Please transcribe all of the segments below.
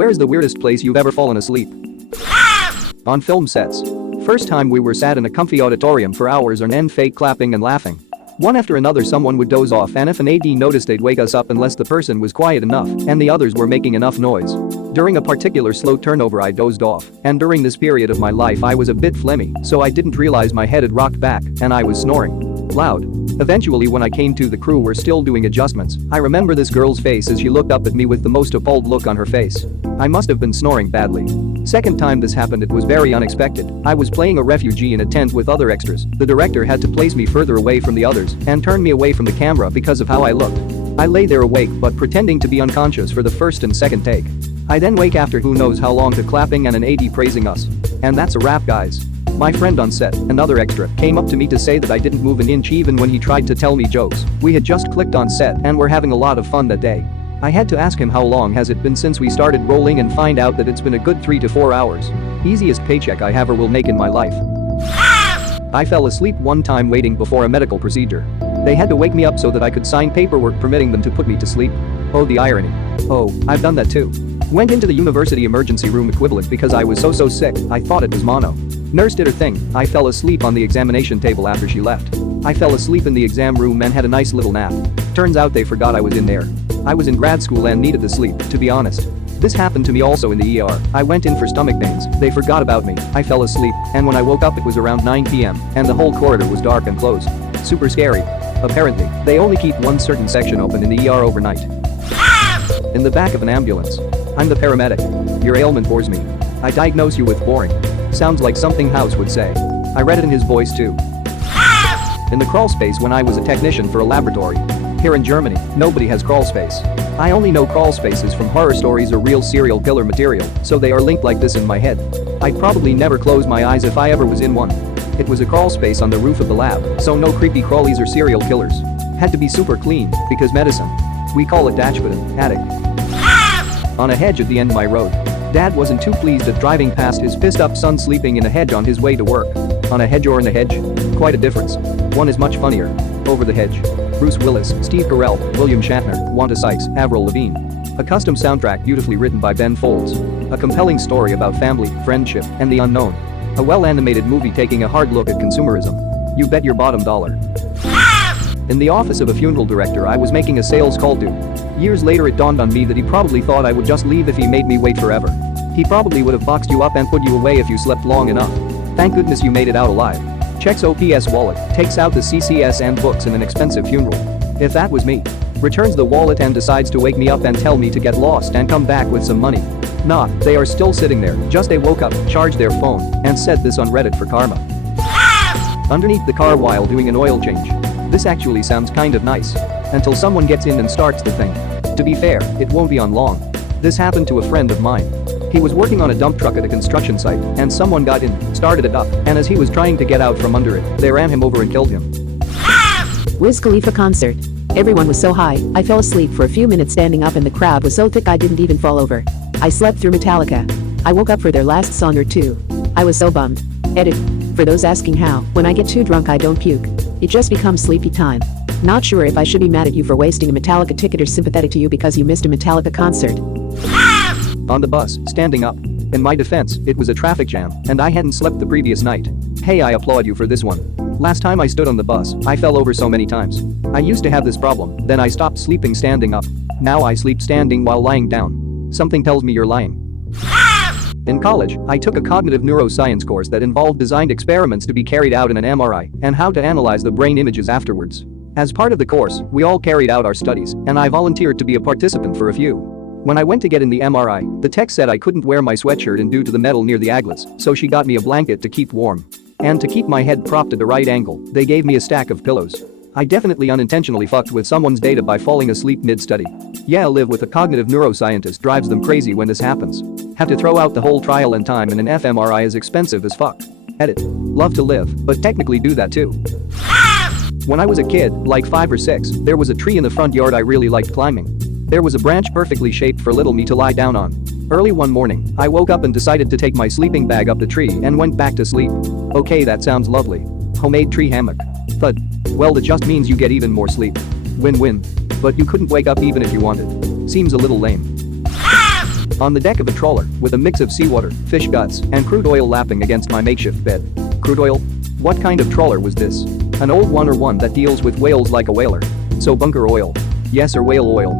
Where's the weirdest place you've ever fallen asleep? On film sets. First time we were sat in a comfy auditorium for hours on end, fake clapping and laughing. One after another someone would doze off, and if an AD noticed they'd wake us up unless the person was quiet enough and the others were making enough noise. During a particular slow turnover I dozed off, and during this period of my life I was a bit phlegmy, so I didn't realize my head had rocked back and I was snoring loud. Eventually when I came to, the crew were still doing adjustments. I remember this girl's face as she looked up at me with the most appalled look on her face. I must have been snoring badly. Second time this happened, it was very unexpected. I was playing a refugee in a tent with other extras. The director had to place me further away from the others and turn me away from the camera because of how I looked. I lay there awake but pretending to be unconscious for the first and second take. I then wake after who knows how long to clapping and an AD praising us. And that's a wrap, guys. My friend on set, another extra, came up to me to say that I didn't move an inch even when he tried to tell me jokes. We had just clicked on set and were having a lot of fun that day. I had to ask him how long has it been since we started rolling and find out that it's been a good 3 to 4 hours. Easiest paycheck I ever will make in my life. I fell asleep one time waiting before a medical procedure. They had to wake me up so that I could sign paperwork permitting them to put me to sleep. Oh, the irony. Oh, I've done that too. Went into the university emergency room equivalent because I was so sick, I thought it was mono. Nurse did her thing. I fell asleep on the examination table after she left. I fell asleep in the exam room and had a nice little nap. Turns out they forgot I was in there. I was in grad school and needed the sleep, to be honest. This happened to me also in the ER. I went in for stomach pains, they forgot about me, I fell asleep, and when I woke up it was around 9 p.m. and the whole corridor was dark and closed. Super scary. Apparently, they only keep one certain section open in the ER overnight. In the back of an ambulance. I'm the paramedic. Your ailment bores me. I diagnose you with boring. Sounds like something House would say. I read it in his voice too. In the crawl space when I was a technician for a laboratory. Here in Germany, nobody has crawl space. I only know crawl spaces from horror stories or real serial killer material, so they are linked like this in my head. I'd probably never close my eyes if I ever was in one. It was a crawl space on the roof of the lab, so no creepy crawlies or serial killers. Had to be super clean, because medicine. We call it Dachboden, attic. On a hedge at the end of my road. Dad wasn't too pleased at driving past his pissed-up son sleeping in a hedge on his way to work. On a hedge or in a hedge? Quite a difference. One is much funnier. Over the Hedge. Bruce Willis, Steve Carell, William Shatner, Wanda Sykes, Avril Lavigne. A custom soundtrack beautifully written by Ben Folds. A compelling story about family, friendship, and the unknown. A well-animated movie taking a hard look at consumerism. You bet your bottom dollar. In the office of a funeral director I was making a sales call to. Years later it dawned on me that he probably thought I would just leave if he made me wait forever. He probably would have boxed you up and put you away if you slept long enough. Thank goodness you made it out alive. Checks OPS wallet, takes out the CCS and books in an expensive funeral. If that was me. Returns the wallet and decides to wake me up and tell me to get lost and come back with some money. Not, they are still sitting there, just they woke up, charged their phone, and said this on Reddit for karma. Underneath the car while doing an oil change. This actually sounds kind of nice. Until someone gets in and starts the thing. To be fair, it won't be on long. This happened to a friend of mine. He was working on a dump truck at a construction site, and someone got in, started it up, and as he was trying to get out from under it, they ran him over and killed him. Wiz Khalifa concert. Everyone was so high, I fell asleep for a few minutes standing up and the crowd was so thick I didn't even fall over. I slept through Metallica. I woke up for their last song or two. I was so bummed. Edit. For those asking how, when I get too drunk I don't puke. It just becomes sleepy time. Not sure if I should be mad at you for wasting a Metallica ticket or sympathetic to you because you missed a Metallica concert. On the bus, standing up. In my defense, it was a traffic jam, and I hadn't slept the previous night. Hey, I applaud you for this one. Last time I stood on the bus, I fell over so many times. I used to have this problem, then I stopped sleeping standing up. Now I sleep standing while lying down. Something tells me you're lying. In college, I took a cognitive neuroscience course that involved designed experiments to be carried out in an MRI and how to analyze the brain images afterwards. As part of the course, we all carried out our studies, and I volunteered to be a participant for a few. When I went to get in the MRI, the tech said I couldn't wear my sweatshirt in due to the metal near the aglets, so she got me a blanket to keep warm. And to keep my head propped at a right angle, they gave me a stack of pillows. I definitely unintentionally fucked with someone's data by falling asleep mid-study. Yeah, live with a cognitive neuroscientist drives them crazy when this happens. Have to throw out the whole trial and time, and an fMRI is expensive as fuck. Edit. Love to live, but technically do that too. When I was a kid, like 5 or 6, there was a tree in the front yard I really liked climbing. There was a branch perfectly shaped for little me to lie down on. Early one morning, I woke up and decided to take my sleeping bag up the tree and went back to sleep. Okay, that sounds lovely. Homemade tree hammock. Thud. Well, it just means you get even more sleep. Win-win. But you couldn't wake up even if you wanted. Seems a little lame. On the deck of a trawler, with a mix of seawater, fish guts, and crude oil lapping against my makeshift bed. Crude oil? What kind of trawler was this? An old one or one that deals with whales like a whaler? So bunker oil. Yes, or whale oil.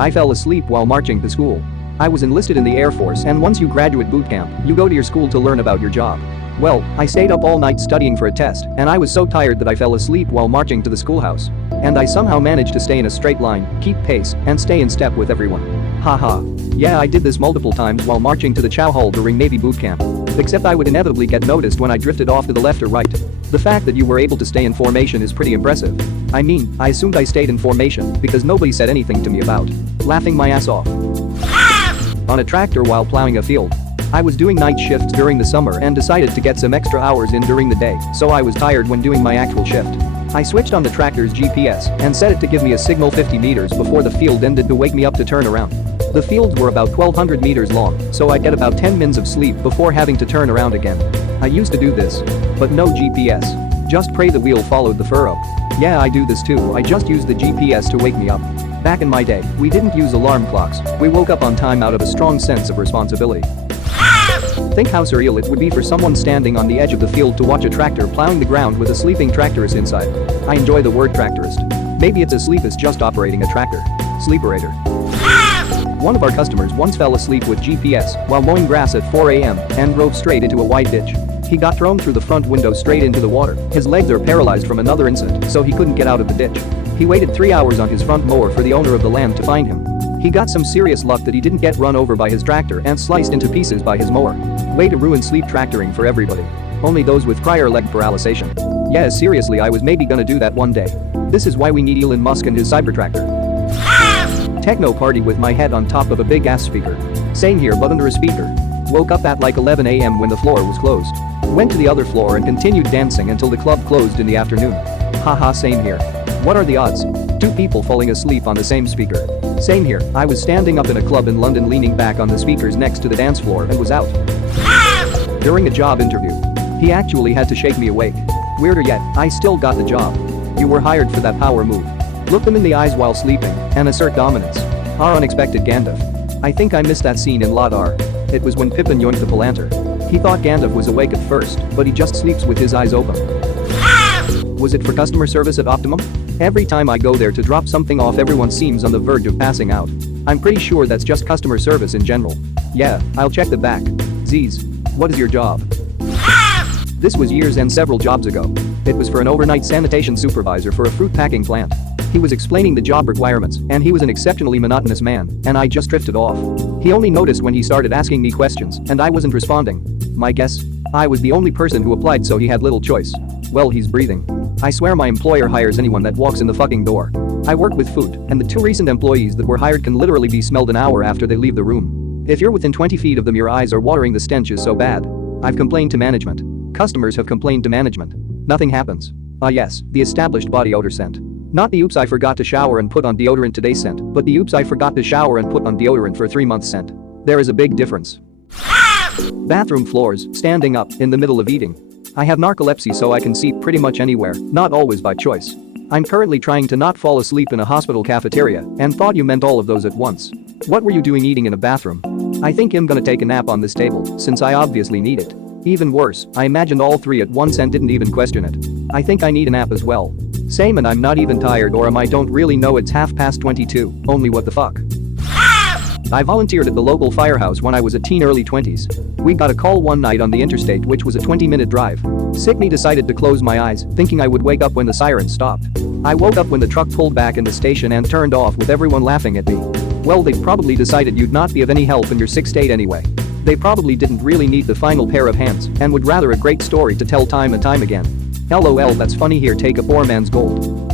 I fell asleep while marching to school. I was enlisted in the Air Force, and once you graduate boot camp, you go to your school to learn about your job. Well, I stayed up all night studying for a test, and I was so tired that I fell asleep while marching to the schoolhouse. And I somehow managed to stay in a straight line, keep pace, and stay in step with everyone. Haha. Yeah, I did this multiple times while marching to the chow hall during Navy boot camp. Except I would inevitably get noticed when I drifted off to the left or right. The fact that you were able to stay in formation is pretty impressive. I mean, I assumed I stayed in formation because nobody said anything to me about laughing my ass off. On a tractor while plowing a field. I was doing night shifts during the summer and decided to get some extra hours in during the day, so I was tired when doing my actual shift. I switched on the tractor's GPS and set it to give me a signal 50 meters before the field ended to wake me up to turn around. The fields were about 1,200 meters long, so I'd get about 10 minutes of sleep before having to turn around again. I used to do this. But no GPS. Just pray the wheel followed the furrow. Yeah, I do this too, I just used the GPS to wake me up. Back in my day, we didn't use alarm clocks, we woke up on time out of a strong sense of responsibility. Think how surreal it would be for someone standing on the edge of the field to watch a tractor plowing the ground with a sleeping tractorist inside. I enjoy the word tractorist. Maybe it's as sleep as just operating a tractor. Sleeperator. One of our customers once fell asleep with GPS while mowing grass at 4 a.m. and drove straight into a wide ditch. He got thrown through the front window straight into the water. His legs are paralyzed from another incident, so he couldn't get out of the ditch. He waited 3 hours on his front mower for the owner of the land to find him. He got some serious luck that he didn't get run over by his tractor and sliced into pieces by his mower. Way to ruin sleep tractoring for everybody. Only those with prior leg paralysis. Yeah, seriously, I was maybe gonna do that one day. This is why we need Elon Musk and his Cybertractor. Techno party with my head on top of a big ass speaker. Same here but under a speaker. Woke up at like 11 a.m. when the floor was closed. Went to the other floor and continued dancing until the club closed in the afternoon. Haha, same here. What are the odds? 2 people falling asleep on the same speaker. Same here, I was standing up in a club in London leaning back on the speakers next to the dance floor and was out. During a job interview. He actually had to shake me awake. Weirder yet, I still got the job. You were hired for that power move. Look them in the eyes while sleeping and assert dominance. Our unexpected Gandalf. I think I missed that scene in Lot R. It was when Pippin yoinked the Palantir. He thought Gandalf was awake at first, but he just sleeps with his eyes open. Was it for customer service at Optimum? Every time I go there to drop something off, everyone seems on the verge of passing out. I'm pretty sure that's just customer service in general. Yeah, I'll check the back. Z's. What is your job? This was years and several jobs ago. It was for an overnight sanitation supervisor for a fruit packing plant. He was explaining the job requirements, and he was an exceptionally monotonous man, and I just drifted off. He only noticed when he started asking me questions, and I wasn't responding. My guess? I was the only person who applied, so he had little choice. Well, he's breathing. I swear my employer hires anyone that walks in the fucking door. I work with food, and the 2 recent employees that were hired can literally be smelled an hour after they leave the room. If you're within 20 feet of them, your eyes are watering, the stench is so bad. I've complained to management. Customers have complained to management. Nothing happens. Ah yes, the established body odor scent. Not the oops I forgot to shower and put on deodorant today scent, but the oops I forgot to shower and put on deodorant for 3 months scent. There is a big difference. Bathroom floors, standing up, in the middle of eating. I have narcolepsy, so I can see pretty much anywhere, not always by choice. I'm currently trying to not fall asleep in a hospital cafeteria and thought you meant all of those at once. What were you doing eating in a bathroom? I think I'm gonna take a nap on this table, since I obviously need it. Even worse, I imagined all 3 at once and didn't even question it. I think I need a nap as well. Same, and I'm not even tired, or I don't really know, it's 22:30, only what the fuck. I volunteered at the local firehouse when I was a teen, early 20s. We got a call one night on the interstate, which was a 20-minute drive. Sick me decided to close my eyes, thinking I would wake up when the siren stopped. I woke up when the truck pulled back in the station and turned off with everyone laughing at me. Well, they probably decided you'd not be of any help in your sick state anyway. They probably didn't really need the final pair of hands and would rather a great story to tell time and time again. LOL, that's funny, here, take a poor man's gold.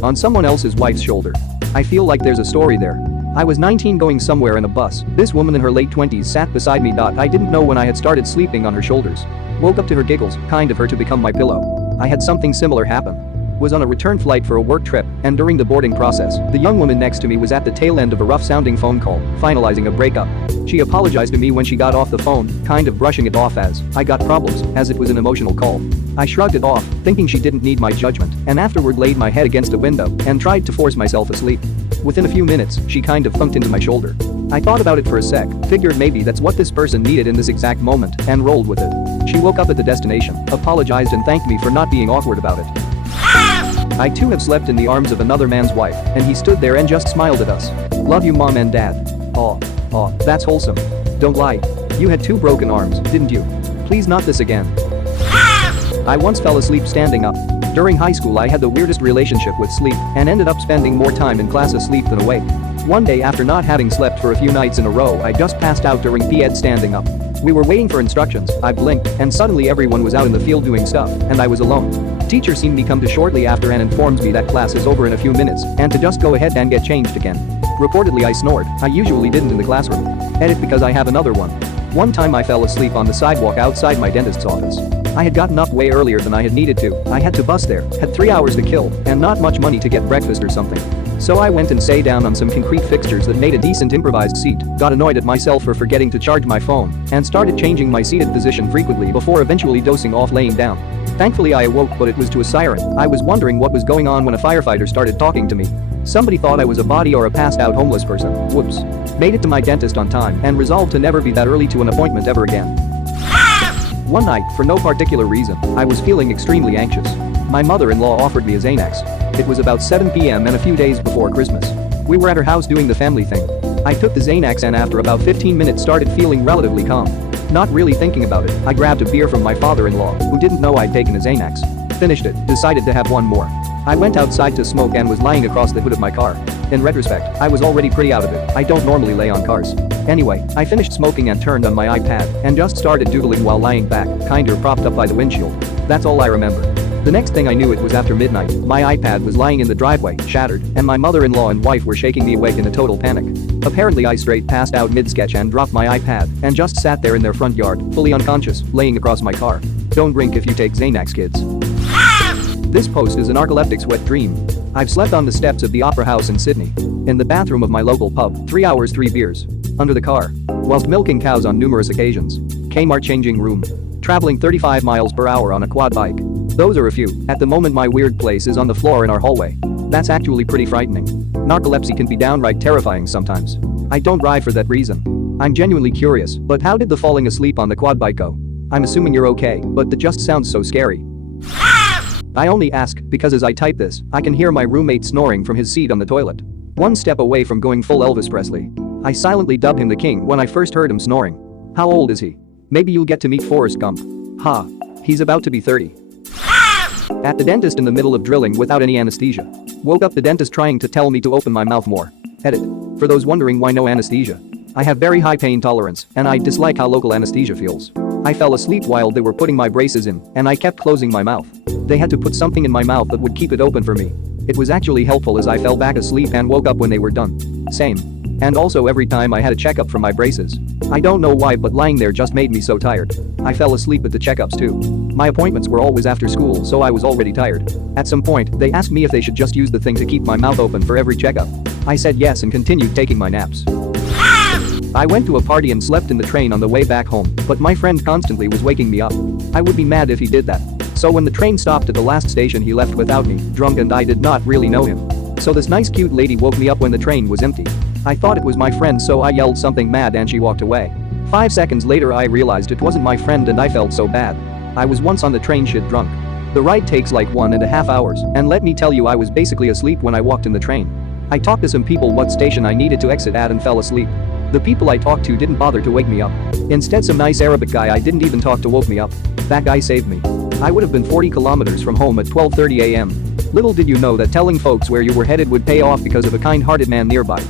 On someone else's wife's shoulder. I feel like there's a story there. I was 19 going somewhere in a bus. This woman in her late 20s sat beside me. I didn't know when I had started sleeping on her shoulders. Woke up to her giggles, kind of her to become my pillow. I had something similar happen. Was on a return flight for a work trip, and during the boarding process, the young woman next to me was at the tail end of a rough-sounding phone call, finalizing a breakup. She apologized to me when she got off the phone, kind of brushing it off as, I got problems, as it was an emotional call. I shrugged it off, thinking she didn't need my judgment, and afterward laid my head against a window and tried to force myself asleep. Within a few minutes, she kind of thunked into my shoulder. I thought about it for a sec, figured maybe that's what this person needed in this exact moment, and rolled with it. She woke up at the destination, apologized and thanked me for not being awkward about it. I too have slept in the arms of another man's wife, and he stood there and just smiled at us. Love you mom and dad. Aw, that's wholesome. Don't lie. You had 2 broken arms, didn't you? Please not this again. I once fell asleep standing up. During high school I had the weirdest relationship with sleep and ended up spending more time in class asleep than awake. One day after not having slept for a few nights in a row I just passed out during PED standing up. We were waiting for instructions, I blinked, and suddenly everyone was out in the field doing stuff, and I was alone. Teacher seen me come to shortly after and informs me that class is over in a few minutes and to just go ahead and get changed again. Reportedly I snored, I usually didn't in the classroom. Edit because I have another one. One time I fell asleep on the sidewalk outside my dentist's office. I had gotten up way earlier than I had needed to, I had to bus there, had 3 hours to kill, and not much money to get breakfast or something. So I went and sat down on some concrete fixtures that made a decent improvised seat, got annoyed at myself for forgetting to charge my phone, and started changing my seated position frequently before eventually dozing off laying down. Thankfully I awoke, but it was to a siren. I was wondering what was going on when a firefighter started talking to me. Somebody thought I was a body or a passed out homeless person. Whoops. Made it to my dentist on time and resolved to never be that early to an appointment ever again. One night, for no particular reason, I was feeling extremely anxious. My mother-in-law offered me a Xanax. It was about 7 p.m. and a few days before Christmas. We were at her house doing the family thing. I took the Xanax and after about 15 minutes started feeling relatively calm. Not really thinking about it, I grabbed a beer from my father-in-law, who didn't know I'd taken a Xanax. Finished it, decided to have one more. I went outside to smoke and was lying across the hood of my car. In retrospect, I was already pretty out of it, I don't normally lay on cars. Anyway, I finished smoking and turned on my iPad and just started doodling while lying back, kinda propped up by the windshield. That's all I remember. The next thing I knew it was after midnight, my iPad was lying in the driveway, shattered, and my mother-in-law and wife were shaking me awake in a total panic. Apparently I straight passed out mid-sketch and dropped my iPad and just sat there in their front yard, fully unconscious, laying across my car. Don't drink if you take Xanax, kids. This post is a narcoleptic's wet dream. I've slept on the steps of the Opera House in Sydney. In the bathroom of my local pub, 3 hours 3 beers. Under the car. Whilst milking cows on numerous occasions. Kmart changing room. Traveling 35 miles per hour on a quad bike. Those are a few. At the moment my weird place is on the floor in our hallway. That's actually pretty frightening. Narcolepsy can be downright terrifying sometimes. I don't drive for that reason. I'm genuinely curious, but how did the falling asleep on the quad bike go? I'm assuming you're okay, but that just sounds so scary. I only ask because as I type this, I can hear my roommate snoring from his seat on the toilet. One step away from going full Elvis Presley. I silently dubbed him the king when I first heard him snoring. How old is he? Maybe you'll get to meet Forrest Gump. Ha. He's about to be 30. At the dentist in the middle of drilling without any anesthesia. Woke up the dentist trying to tell me to open my mouth more. Edit. For those wondering why no anesthesia. I have very high pain tolerance, and I dislike how local anesthesia feels. I fell asleep while they were putting my braces in, and I kept closing my mouth. They had to put something in my mouth that would keep it open for me. It was actually helpful as I fell back asleep and woke up when they were done. Same. And also every time I had a checkup for my braces. I don't know why, but lying there just made me so tired. I fell asleep at the checkups too. My appointments were always after school, so I was already tired. At some point, they asked me if they should just use the thing to keep my mouth open for every checkup. I said yes and continued taking my naps. I went to a party and slept in the train on the way back home, but my friend constantly was waking me up. I would be mad if he did that. So when the train stopped at the last station he left without me, drunk, and I did not really know him. So this nice cute lady woke me up when the train was empty. I thought it was my friend, so I yelled something mad and she walked away. 5 seconds later I realized it wasn't my friend and I felt so bad. I was once on the train shit drunk. The ride takes like 1.5 hours, and let me tell you I was basically asleep when I walked in the train. I talked to some people what station I needed to exit at and fell asleep. The people I talked to didn't bother to wake me up. Instead some nice Arabic guy I didn't even talk to woke me up. That guy saved me. I would have been 40 kilometers from home at 12:30 a.m. Little did you know that telling folks where you were headed would pay off because of a kind-hearted man nearby.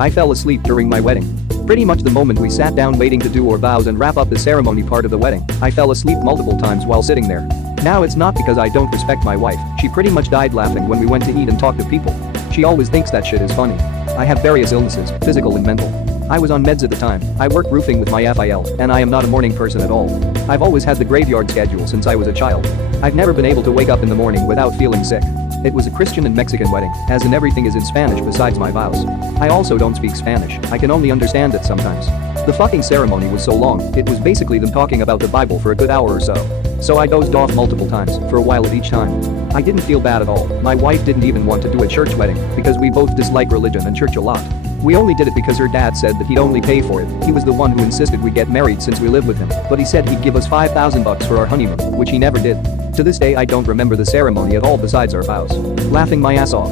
I fell asleep during my wedding. Pretty much the moment we sat down waiting to do our vows and wrap up the ceremony part of the wedding, I fell asleep multiple times while sitting there. Now it's not because I don't respect my wife, she pretty much died laughing when we went to eat and talk to people. She always thinks that shit is funny. I have various illnesses, physical and mental. I was on meds at the time, I work roofing with my FIL, and I am not a morning person at all. I've always had the graveyard schedule since I was a child. I've never been able to wake up in the morning without feeling sick. It was a Christian and Mexican wedding, as in everything is in Spanish besides my vows. I also don't speak Spanish, I can only understand it sometimes. The fucking ceremony was so long, it was basically them talking about the Bible for a good hour or so. So I dozed off multiple times, for a while at each time. I didn't feel bad at all. My wife didn't even want to do a church wedding because we both dislike religion and church a lot. We only did it because her dad said that he'd only pay for it. He was the one who insisted we get married since we live with him, but he said he'd give us $5,000 for our honeymoon, which he never did. To this day I don't remember the ceremony at all besides our vows. Laughing my ass off.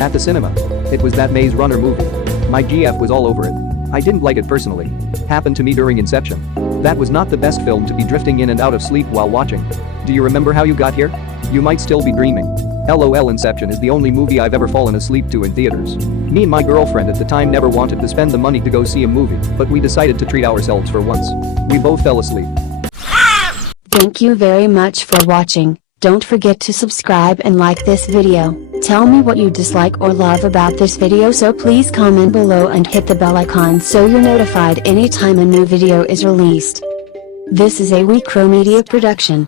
At the cinema. It was that Maze Runner movie. My GF was all over it. I didn't like it personally. Happened to me during Inception. That was not the best film to be drifting in and out of sleep while watching. Do you remember how you got here? You might still be dreaming. LOL, Inception is the only movie I've ever fallen asleep to in theaters. Me and my girlfriend at the time never wanted to spend the money to go see a movie, but we decided to treat ourselves for once. We both fell asleep. Thank you very much for watching. Don't forget to subscribe and like this video. Tell me what you dislike or love about this video, so please comment below and hit the bell icon so you're notified anytime a new video is released. This is a WeCrow Media production.